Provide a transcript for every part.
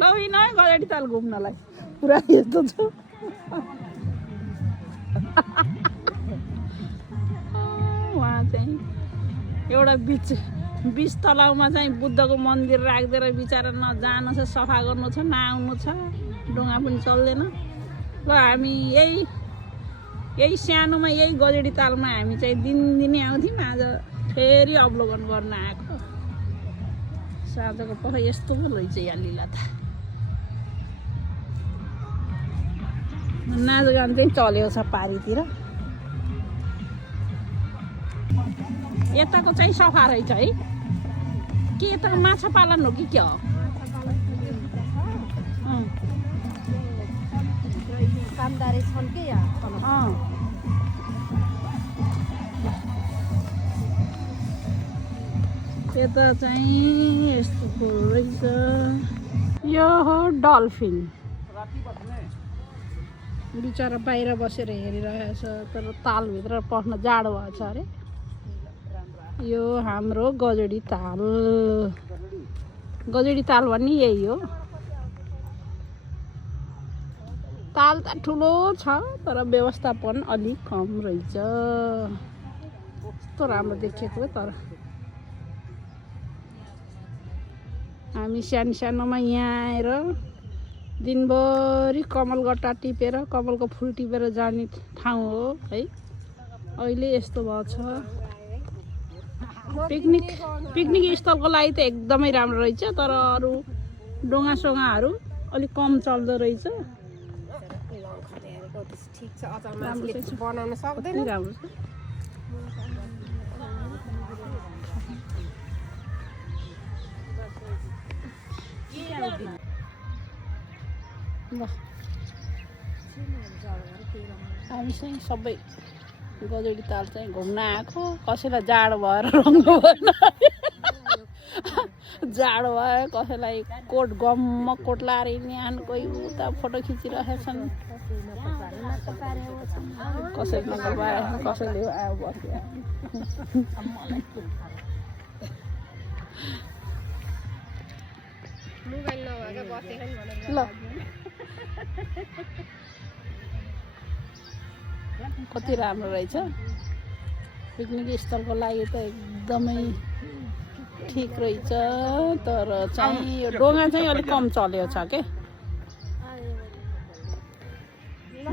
लगिन है गजडी ताल घुम्नलाई पुरा यस्तो छ वहाँ चाहिँ एउटा बीच तलाउमा चाहिँ बुद्धको मन्दिर राखिदिएर बिचारा नजानु छ सफा गर्नु छ नआउनु छ डोङा पनि चल्दैन ल हामी यही सानोमा यही गजडी तालमा हामी चाहिँ दिनदिनै आउँथ्यौँ आज फेरि अवलोकन गर्न आएको साँझको पख यस्तो पो रहेछ यहाँ लीला त नाचगान चाहिँ चलेको छ पारीतिर यताको चाहिँ सफा रहेछ है के यताको माछा पालन हो कि के हो कामदारी छन् के यहाँ यता चाहिँ यस्तो रहेछ यो हो डल्फिन बिचरा बाहिर बसेर हेरिरहेको छ तर तालभित्र पस्न जाडो भएछ अरे यो हाम्रो गजडी ताल भन्ने यही हो ताल त ठुलो छ तर व्यवस्थापन अलिक कम रहेछ कस्तो राम्रो देखिएको तर हामी सानोमा यहाँ आएर दिनभरि कमलगट्टा टिपेर कमलको फुल टिपेर जाने ठाउँ हो है अहिले यस्तो भएको छ पिकनिक स्थलको लागि त एकदमै राम्रो रहेछ तर अरू डोङासोङाहरू अलिक कम चल्दो रहेछ बनाउन सक्दैन राम्रो छ ल हामी चाहिँ सबै गजडी ताल चाहिँ घुम्न आएको कसैलाई जाडो भएर रङ्गो भएन जाडो भयो कसैलाई कोट गम्म कोट लाएर यहाँ कोही उता फोटो खिचिरहेका छन् कसैले नकल पारेको कसैले आयो बस्यो ल कति राम्रो रहेछ पिकनिक स्थलको लागि त एकदमै ठिक रहेछ तर चाहिँ यो डोङा चाहिँ अलिक कम चलेको छ के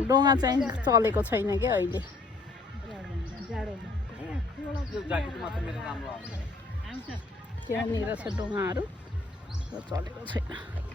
डोङा चाहिँ चलेको छैन क्या अहिले त्यहाँनिर छ डोङाहरू चलेको छैन